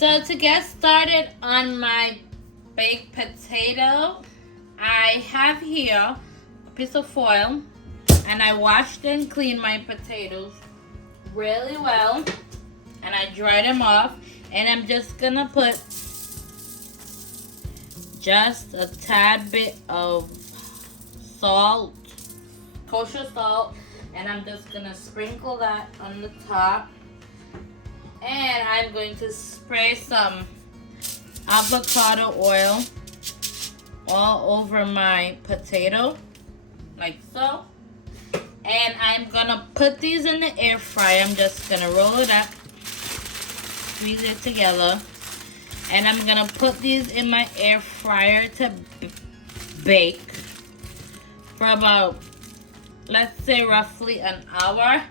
So to get started on my baked potato, I have here a piece of foil, and I washed and cleaned my potatoes really well, and I dried them off, and I'm just gonna put just a tad bit of salt, kosher salt, and I'm just gonna sprinkle that on the top, and I'm going to spray some avocado oil all over my potato like so. And I'm gonna put these in the air fryer. I'm just gonna roll it up, squeeze it together, and I'm gonna put these in my air fryer to bake for about, let's say, roughly an hour.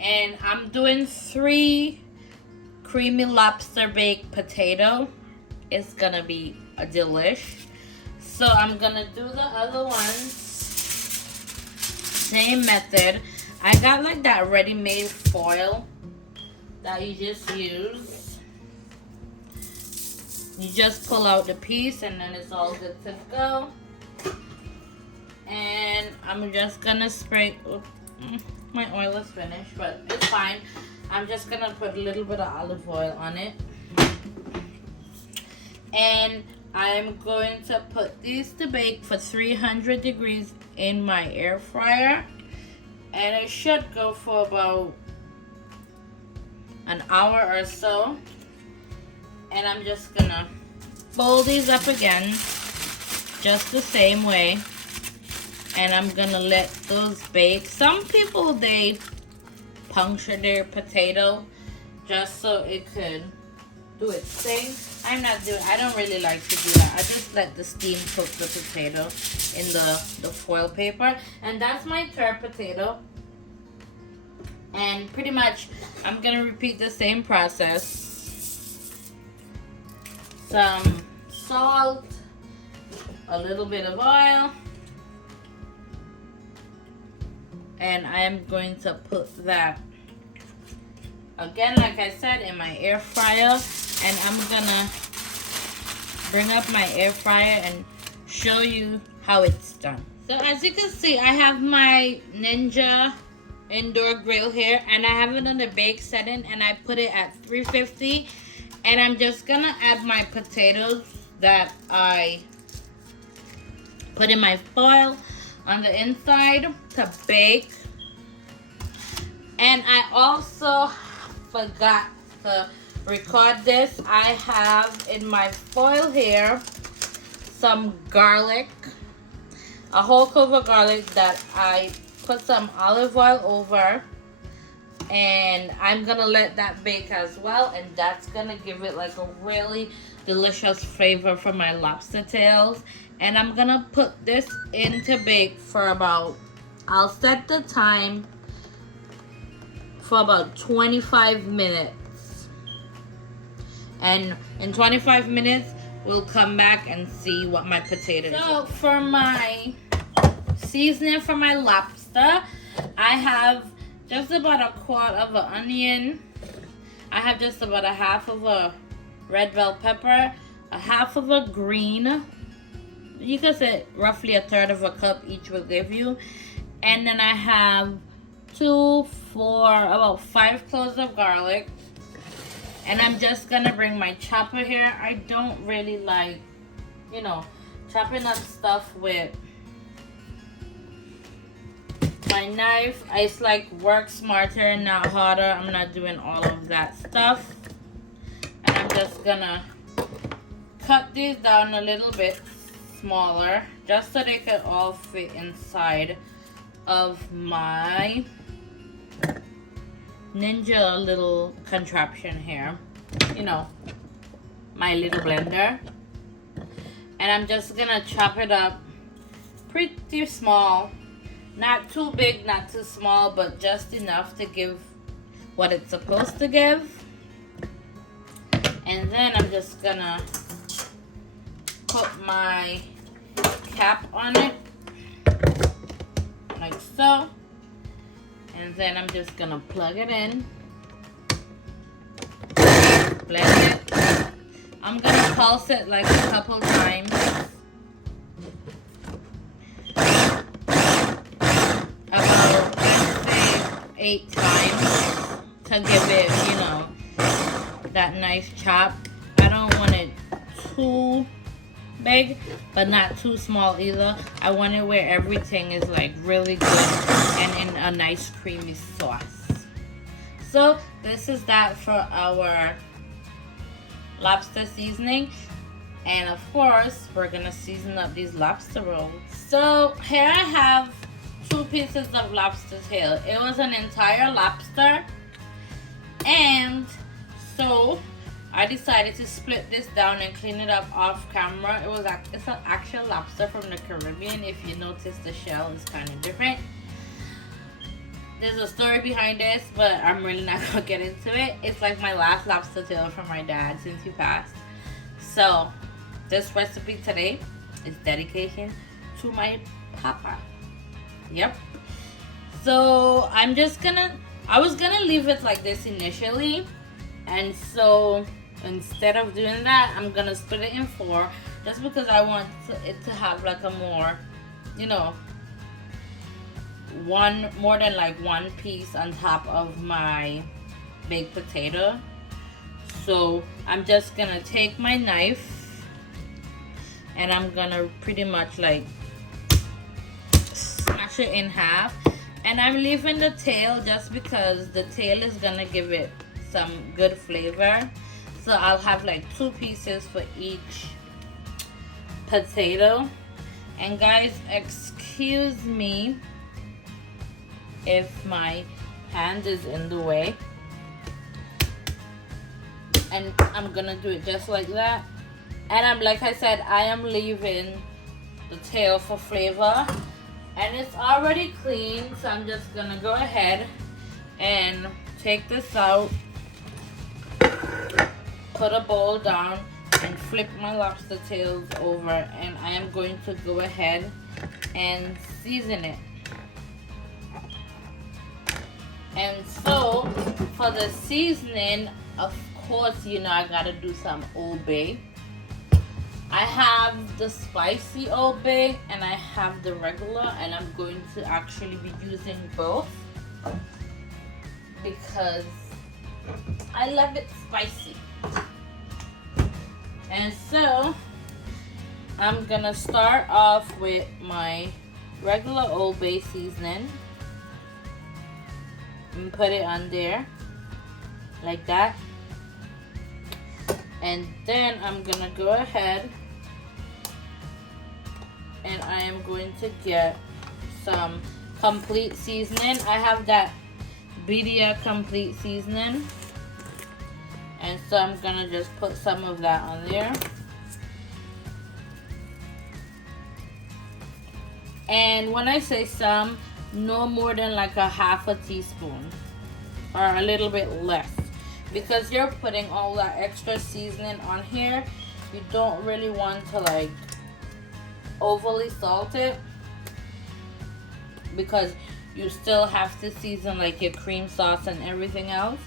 And I'm doing 3 creamy lobster baked potato. It's gonna be a delish. So I'm gonna do the other ones, same method. I got like that ready-made foil that you just use. You just pull out the piece and then it's all good to go. And I'm just gonna spray, oops, my oil is finished, but it's fine. I'm just gonna put a little bit of olive oil on it. And I'm going to put these to bake for 300 degrees in my air fryer. And it should go for about an hour or so. And I'm just gonna fold these up again, just the same way. And I'm gonna let those bake. Some people, they puncture their potato just so it could do its thing. I don't really like to do that. I just let the steam cook the potato in the foil paper. And that's my third potato. And pretty much I'm gonna repeat the same process. Some salt, a little bit of oil, and I am going to put that again, like I said, in my air fryer. And I'm gonna bring up my air fryer and show you how it's done. So as you can see, I have my Ninja indoor grill here, and I have it on the bake setting, and I put it at 350. And I'm just gonna add my potatoes that I put in my foil on the inside to bake. And I also forgot to record this. I have in my foil here some garlic, a whole clove of garlic that I put some olive oil over, and I'm gonna let that bake as well, and that's gonna give it like a really delicious flavor for my lobster tails. And I'm gonna put this in to bake for about, I'll set the time for about 25 minutes. And in 25 minutes, we'll come back and see what my potatoes are. So for my seasoning for my lobster, I have just about a quart of an onion. I have just about a half of a red bell pepper, a half of a green. You can say roughly a third of a cup each will give you. And then I have about 5 cloves of garlic. And I'm just gonna bring my chopper here. I don't really like, chopping up stuff with my knife. It's like work smarter, not harder. I'm not doing all of that stuff. And I'm just gonna cut these down a little bit smaller, just so they could all fit inside of my Ninja little contraption here, my little blender. And I'm just gonna chop it up pretty small, not too big, not too small, but just enough to give what it's supposed to give. And then I'm just gonna put my cap on it like so. And then I'm just gonna plug it in, blend it, pulse it like a couple times. About, let's say, 8 times to give it, you know, that nice chop. I don't want it too big, but not too small either. I want it where everything is like really good and in a nice creamy sauce. So this is that for our lobster seasoning. And of course, we're gonna season up these lobster rolls. So here I have 2 pieces of lobster tail. It was an entire lobster. And so I decided to split this down and clean it up off camera. It's an actual lobster from the Caribbean. If you notice, the shell is kind of different. There's a story behind this, but I'm really not gonna get into it. It's like my last lobster tail from my dad since he passed. So this recipe today is dedication to my papa. Yep. So I was gonna leave it like this initially, and so instead of doing that, I'm gonna split it in 4, just because I want it to have like a more, you know, more than like 1 piece on top of my baked potato. So I'm just gonna take my knife and I'm gonna pretty much like smash it in half. And I'm leaving the tail just because the tail is gonna give it some good flavor. So I'll have like 2 pieces for each potato. And guys, excuse me if my hand is in the way. And I'm gonna do it just like that. And like I said, I am leaving the tail for flavor. And it's already clean, so I'm just gonna go ahead and take this out, put a bowl down, and flip my lobster tails over, and I am going to go ahead and season it. And so for the seasoning, of course, you know, I gotta do some Old Bay. I have the spicy Old Bay and I have the regular, and I'm going to actually be using both because I love it spicy. And so I'm gonna start off with my regular Old Bay seasoning and put it on there like that. And then I'm gonna go ahead and I am going to get some complete seasoning. I have that badia complete seasoning, and so I'm gonna just put some of that on there. And when I say some, no more than like a half a teaspoon or a little bit less, because you're putting all that extra seasoning on here. You don't really want to like overly salt it, because you still have to season like your cream sauce and everything else.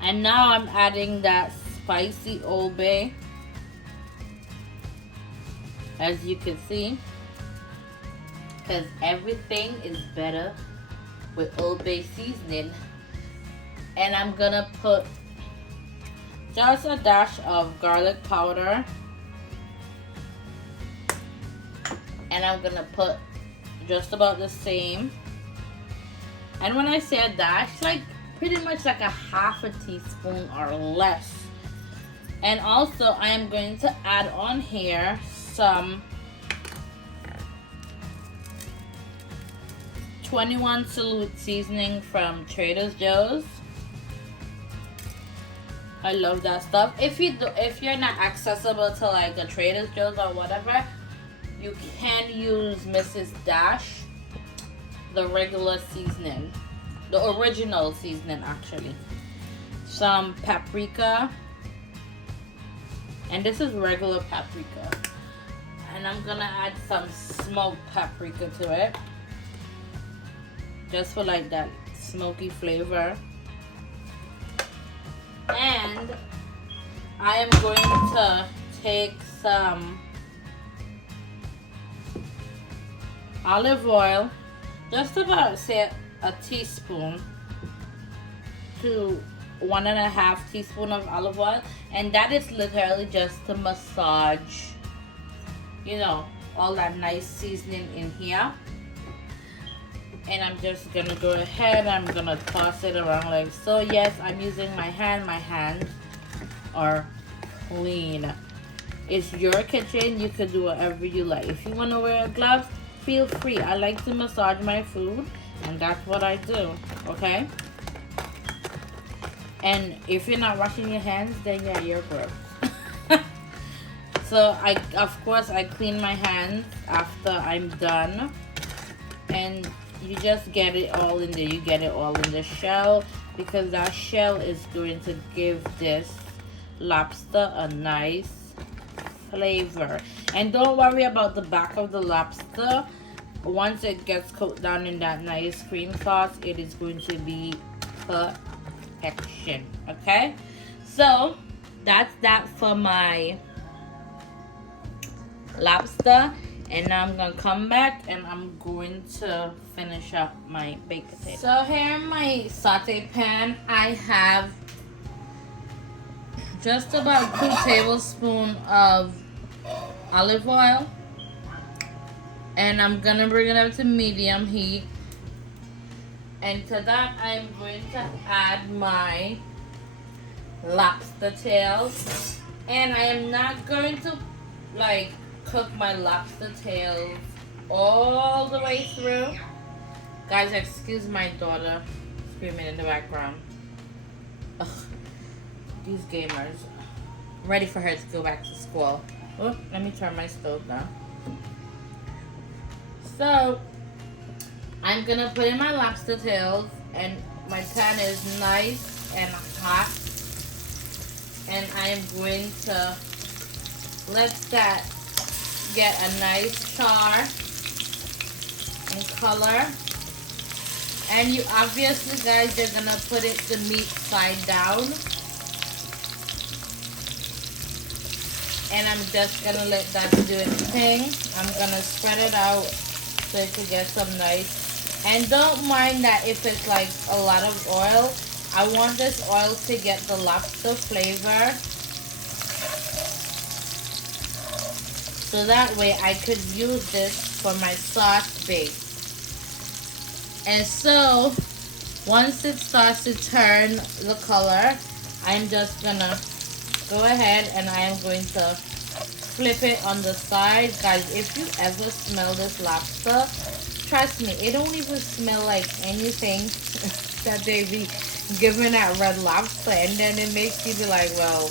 And now I'm adding that spicy Old Bay, as you can see, because everything is better with Old Bay seasoning. And I'm gonna put just a dash of garlic powder, and I'm gonna put just about the same. And when I say a dash, like pretty much like a half a teaspoon or less. And also I am going to add on here some 21 Salute seasoning from Trader Joe's. I love that stuff. If you're not accessible to like a Trader Joe's or whatever, you can use Mrs. Dash, the regular seasoning, the original seasoning actually. Some paprika, and this is regular paprika. And I'm gonna add some smoked paprika to it, just for like that smoky flavor. And I am going to take some olive oil, just about say a teaspoon to 1.5 teaspoon of olive oil, and that is literally just to massage, you know, all that nice seasoning in here. And I'm just gonna go ahead, I'm gonna toss it around like so. Yes, I'm using my hand. My hands are clean. It's your kitchen, you can do whatever you like. If you want to wear gloves, feel free. I like to massage my food, and that's what I do, okay? And if you're not washing your hands, then yeah, you're gross. So of course I clean my hands after I'm done, and you just get it all in there. You get it all in the shell, because that shell is going to give this lobster a nice flavor. And don't worry about the back of the lobster. Once it gets cooked down in that nice cream sauce, it is going to be perfection. Okay, so that's that for my lobster. And now I'm gonna come back and I'm going to finish up my baked potato. So here in my saute pan, I have just about 2 tablespoons of olive oil, and I'm gonna bring it up to medium heat. And to that, I'm going to add my lobster tails, and I am not going to like cook my lobster tails all the way through. Guys, excuse my daughter screaming in the background. Ugh, these gamers. I'm ready for her to go back to school. Oh, let me turn my stove down. So I'm gonna put in my lobster tails, and my pan is nice and hot, and I am going to let that get a nice char and color. And you obviously, guys, you're gonna put the meat side down, and I'm just gonna let that do its thing. I'm gonna spread it out so it can get some nice. And don't mind that if it's like a lot of oil. I want this oil to get the lobster flavor, so that way I could use this for my sauce base. And so once it starts to turn the color, I'm just gonna go ahead and I am going to flip it on the side. Guys, if you ever smell this lobster, trust me, it don't even smell like anything that they be giving at Red Lobster. And then it makes you be like, well,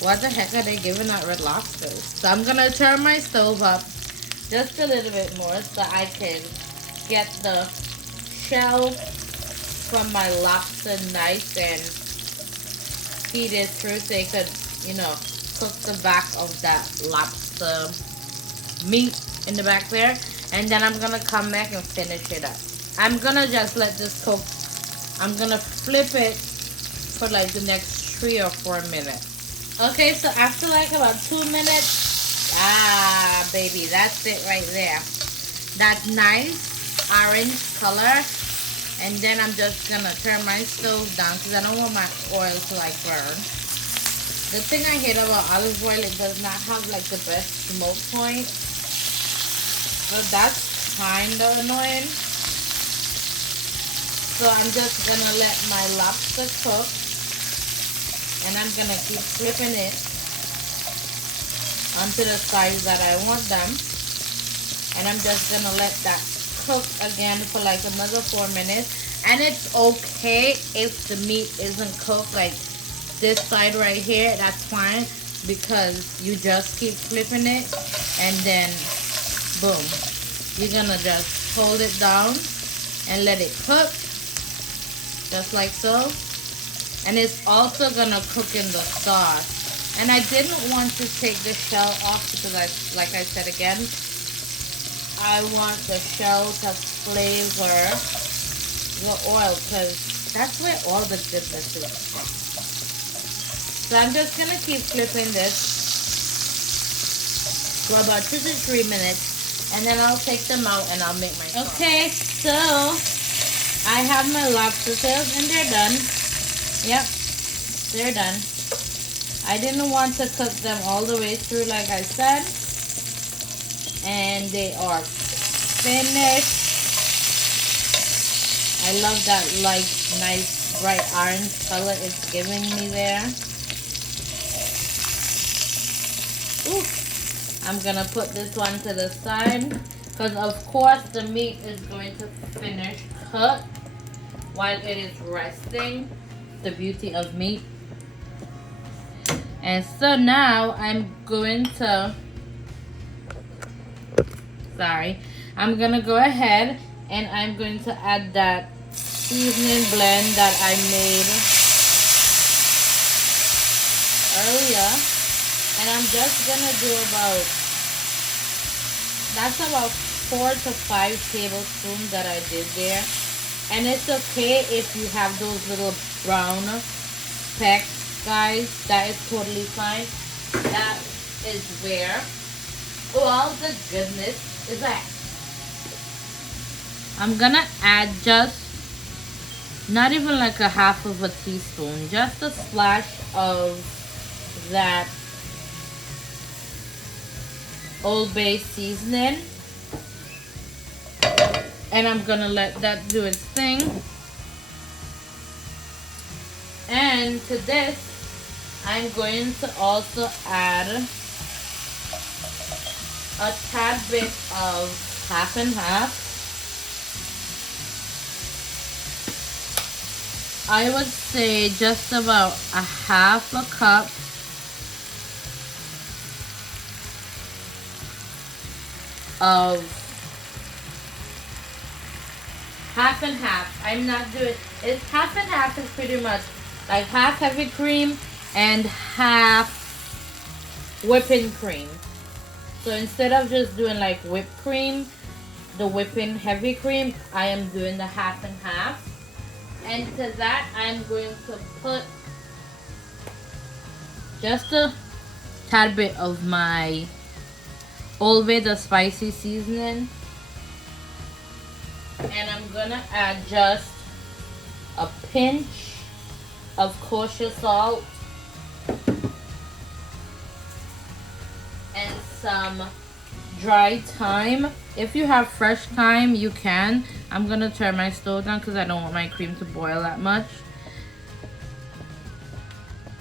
what the heck are they giving at Red Lobsters? So I'm gonna turn my stove up just a little bit more so I can get the shell from my lobster nice and heated through, so it could, you know, cook the back of that lobster meat in the back there. And then I'm gonna come back and finish it up. I'm gonna just let this cook. I'm gonna flip it for like the next 3 or 4 minutes. Okay, so after like about 2 minutes, baby, that's it right there. That nice orange color. And then I'm just gonna turn my stove down because I don't want my oil to like burn. The thing I hate about olive oil, it does not have like the best smoke point. So that's kind of annoying. So I'm just gonna let my lobster cook, and I'm gonna keep flipping it onto the sides that I want them. And I'm just gonna let that cook again for like another 4 minutes. And it's okay if the meat isn't cooked like this side right here. That's fine, because you just keep flipping it, and then boom, you're gonna just hold it down and let it cook just like so. And it's also gonna cook in the sauce. And I didn't want to take the shell off because like I said again, I want the shell to flavor the oil, because that's where all the goodness is. So I'm just gonna keep flipping this for about 2 to 3 minutes, and then I'll take them out and I'll make my sauce. Okay, so I have my lobster tails and they're done. Yep, they're done. I didn't want to cook them all the way through like I said, and they are finished. I love that light, nice, bright orange color it's giving me there. Ooh. I'm gonna put this one to the side because of course the meat is going to finish cook while it is resting. The beauty of meat. And so now I'm going to, I'm gonna go ahead and I'm going to add that seasoning blend that I made earlier, and I'm just gonna do about 4 to 5 tablespoons that I did there. And it's okay if you have those little brown specks, guys. That is totally fine. That is where all the goodness is at. I'm gonna add just not even like a half of a teaspoon, just a splash of that Old Bay seasoning, and I'm gonna let that do its thing. And to this I'm going to also add a tad bit of half and half. I would say just about a half a cup of half and half. I'm not doing it's half and half is pretty much like half heavy cream and half whipping cream. So instead of just doing like whipped cream, the whipping heavy cream, I am doing the half and half. And to that I'm going to put just a tad bit of my Old Bay, the spicy seasoning, and I'm gonna add just a pinch of kosher salt and some dry thyme. If you have fresh thyme, you can. I'm gonna turn my stove down because I don't want my cream to boil that much.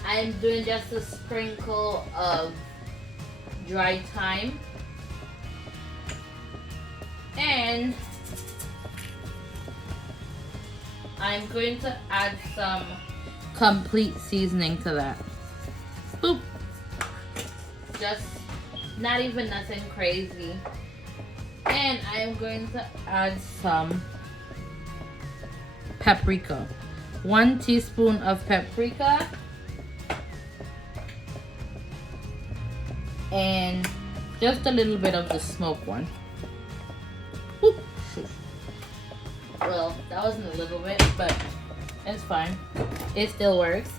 I'm doing just a sprinkle of dry thyme. And I'm going to add some complete seasoning to that. Boop. Just not even nothing crazy. And I'm going to add some paprika. 1 teaspoon of paprika. And just a little bit of the smoked one. Well, that wasn't a little bit, but it's fine. It still works.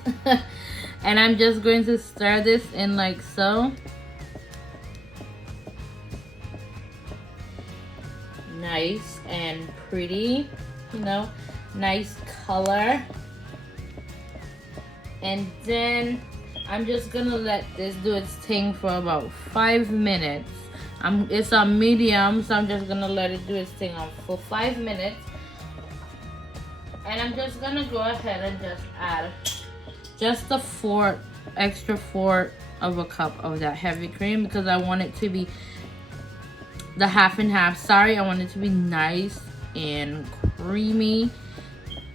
And I'm just going to stir this in like so. Nice and pretty, you know, nice color. And then I'm just gonna let this do its thing for about 5 minutes. It's on medium, so I'm just gonna let it do its thing for 5 minutes. And I'm just gonna go ahead and just add just a extra fourth of a cup of that heavy cream because I want it to be the half and half. Sorry, I want it to be nice and creamy.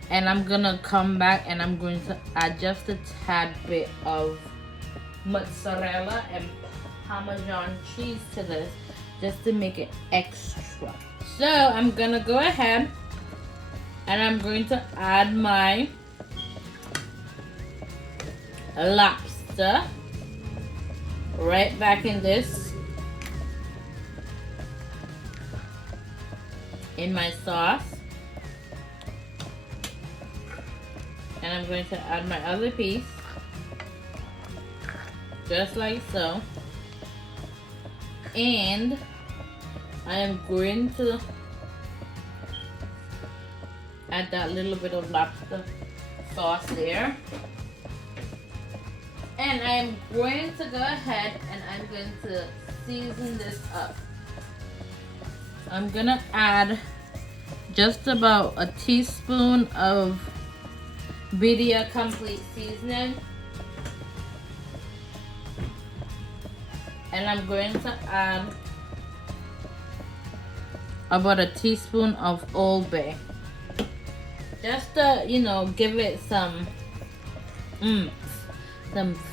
And I'm gonna come back and I'm going to add just a tad bit of mozzarella and Parmesan cheese to this just to make it extra. So I'm gonna go ahead and I'm going to add my lobster right back in this, in my sauce. And I'm going to add my other piece. just like so. And I am going to add that little bit of lobster sauce there. And I'm going to go ahead and I'm going to season this up. I'm gonna add just about a teaspoon of badia complete seasoning. And I'm going to add about a teaspoon of Old Bay. Just to, you know, give it some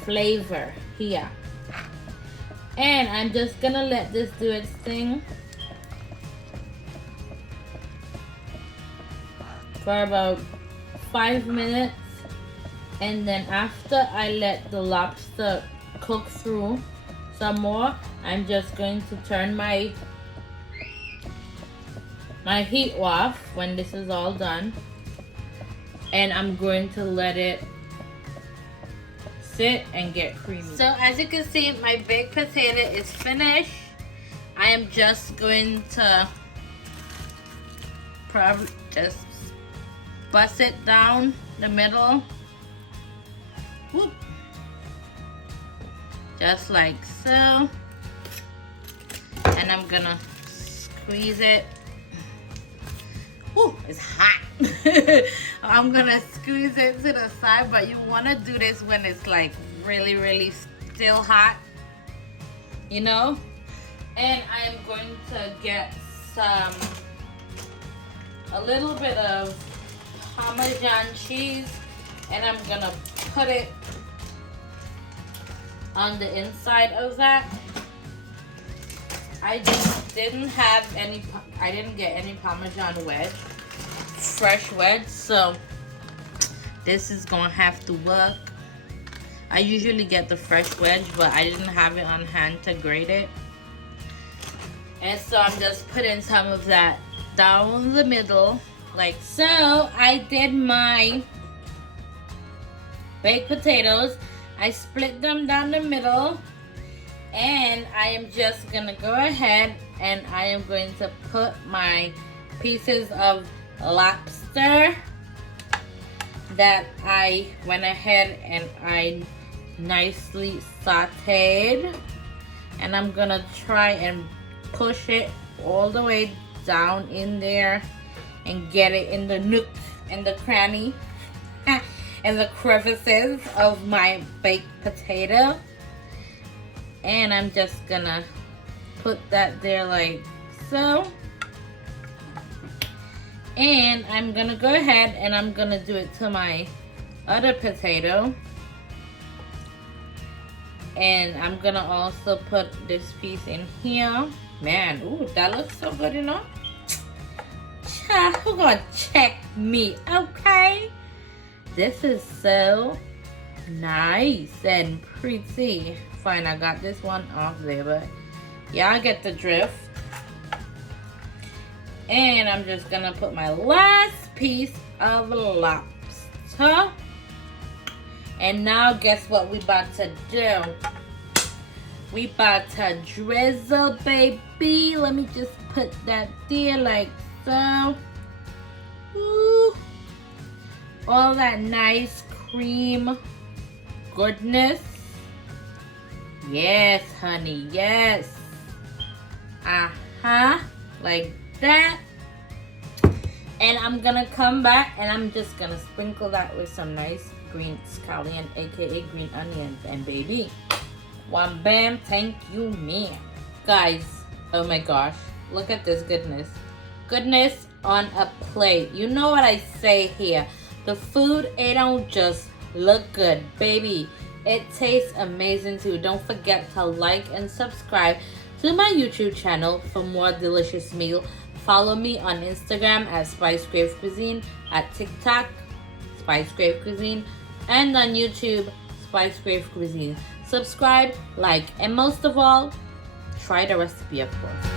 flavor here. And I'm just gonna let this do its thing for about 5 minutes. And then after I let the lobster cook through some more, I'm just going to turn my heat off when this is all done, and I'm going to let it sit and get creamy. So as you can see, my baked potato is finished. I am just going to probably just bust it down the middle. Whoop. Just like so. And I'm gonna squeeze it. Ooh, it's hot. I'm gonna squeeze it to the side, but you wanna do this when it's like really, really still hot, you know? And I am going to get a little bit of Parmesan cheese, and I'm gonna put it on the inside of that. I just didn't have any, I didn't get any Parmesan wedge, fresh wedge, so this is gonna have to work. I usually get the fresh wedge, but I didn't have it on hand to grate it. And so I'm just putting some of that down the middle, like so. I did my baked potatoes. I split them down the middle, and I am just gonna go ahead and I am going to put my pieces of lobster that I went ahead and I nicely sauteed, and I'm gonna try and push it all the way down in there and get it in the nook and the cranny and the crevices of my baked potato. And I'm just gonna put that there like so. And I'm gonna go ahead and I'm gonna do it to my other potato. And I'm gonna also put this piece in here. Man, ooh, that looks so good, you know? Who gonna check me, okay? This is so nice and pretty. Fine, I got this one off there, but yeah, I get the drift. And I'm just gonna put my last piece of lobster. And now guess what we about to do? We about to drizzle, baby. Let me just put that there like so. Ooh. All that nice cream goodness. Yes, honey, yes. Like that. And I'm gonna come back and I'm just gonna sprinkle that with some nice green scallion, aka green onions. And baby, one bam, thank you, ma'am. Guys, oh my gosh, look at this goodness. Goodness on a plate. You know what I say here. The food, it don't just look good, baby. It tastes amazing too. Don't forget to like and subscribe to my YouTube channel for more delicious meal. Follow me on Instagram at Spice Crave Cuisine, at TikTok, Spice Crave Cuisine, and on YouTube, Spice Crave Cuisine. Subscribe, like, and most of all, try the recipe, of course.